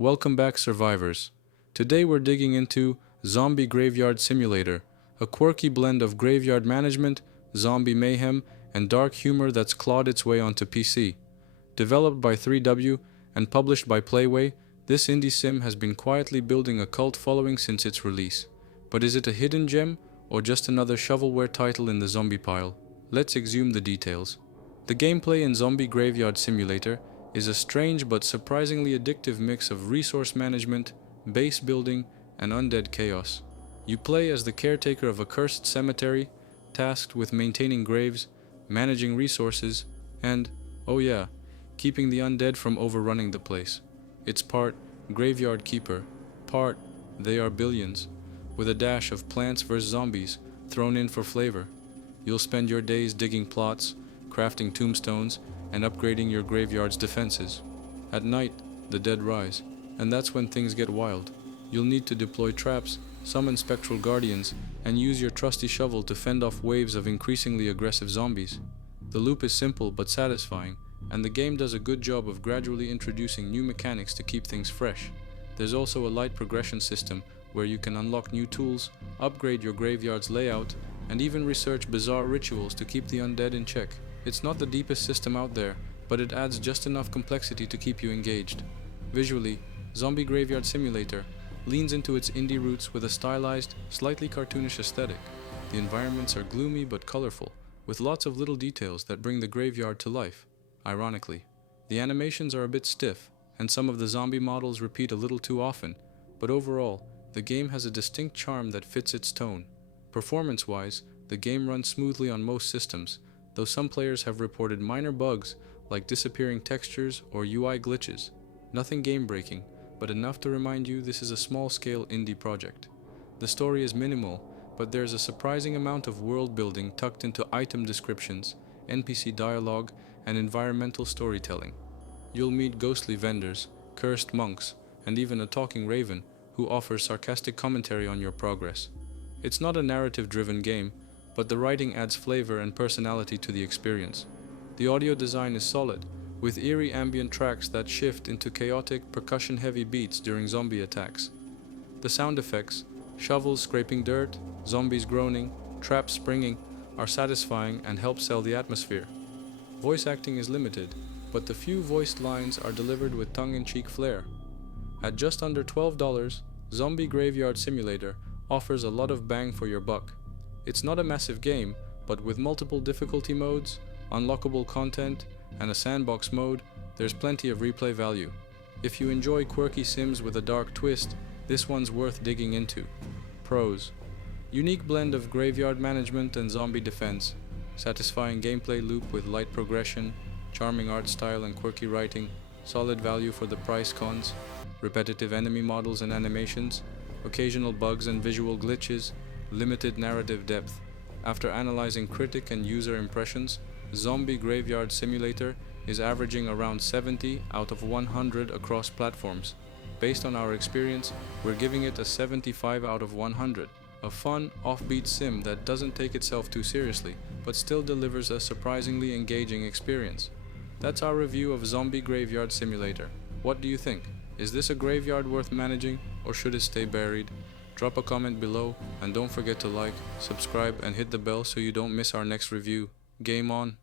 Welcome back, survivors. Today we're digging into Zombie Graveyard Simulator, a quirky blend of graveyard management, zombie mayhem, and dark humor that's clawed its way onto PC. Developed by 3W and published by Playway, this indie sim has been quietly building a cult following since its release. But is it a hidden gem, or just another shovelware title in the zombie pile? Let's exhume the details. The gameplay in Zombie Graveyard Simulator is a strange but surprisingly addictive mix of resource management, base building, and undead chaos. You play as the caretaker of a cursed cemetery, tasked with maintaining graves, managing resources, and, oh yeah, keeping the undead from overrunning the place. It's part Graveyard Keeper, part They Are Billions, with a dash of Plants vs. Zombies thrown in for flavor. You'll spend your days digging plots, crafting tombstones, and upgrading your graveyard's defenses. At night, the dead rise, and that's when things get wild. You'll need to deploy traps, summon spectral guardians, and use your trusty shovel to fend off waves of increasingly aggressive zombies. The loop is simple but satisfying, and the game does a good job of gradually introducing new mechanics to keep things fresh. There's also a light progression system where you can unlock new tools, upgrade your graveyard's layout, and even research bizarre rituals to keep the undead in check. It's not the deepest system out there, but it adds just enough complexity to keep you engaged. Visually, Zombie Graveyard Simulator leans into its indie roots with a stylized, slightly cartoonish aesthetic. The environments are gloomy but colorful, with lots of little details that bring the graveyard to life. Ironically, the animations are a bit stiff, and some of the zombie models repeat a little too often, but overall, the game has a distinct charm that fits its tone. Performance-wise, the game runs smoothly on most systems, though some players have reported minor bugs like disappearing textures or UI glitches. Nothing game-breaking, but enough to remind you this is a small-scale indie project. The story is minimal, but there's a surprising amount of world-building tucked into item descriptions, NPC dialogue, and environmental storytelling. You'll meet ghostly vendors, cursed monks, and even a talking raven who offers sarcastic commentary on your progress. It's not a narrative-driven game, but the writing adds flavor and personality to the experience. The audio design is solid, with eerie ambient tracks that shift into chaotic, percussion-heavy beats during zombie attacks. The sound effects, shovels scraping dirt, zombies groaning, traps springing, are satisfying and help sell the atmosphere. Voice acting is limited, but the few voiced lines are delivered with tongue-in-cheek flair. At just under $12, Zombie Graveyard Simulator offers a lot of bang for your buck. It's not a massive game, but with multiple difficulty modes, unlockable content, and a sandbox mode, there's plenty of replay value. If you enjoy quirky sims with a dark twist, this one's worth digging into. Pros: unique blend of graveyard management and zombie defense, satisfying gameplay loop with light progression, charming art style and quirky writing, solid value for the price. Cons: repetitive enemy models and animations, occasional bugs and visual glitches, limited narrative depth. After analyzing critic and user impressions, Zombie Graveyard Simulator is averaging around 70 out of 100 across platforms. Based on our experience, we're giving it a 75 out of 100. A fun, offbeat sim that doesn't take itself too seriously, but still delivers a surprisingly engaging experience. That's our review of Zombie Graveyard Simulator. What do you think? Is this a graveyard worth managing, or should it stay buried? Drop a comment below, and don't forget to like, subscribe, and hit the bell so you don't miss our next review. Game on!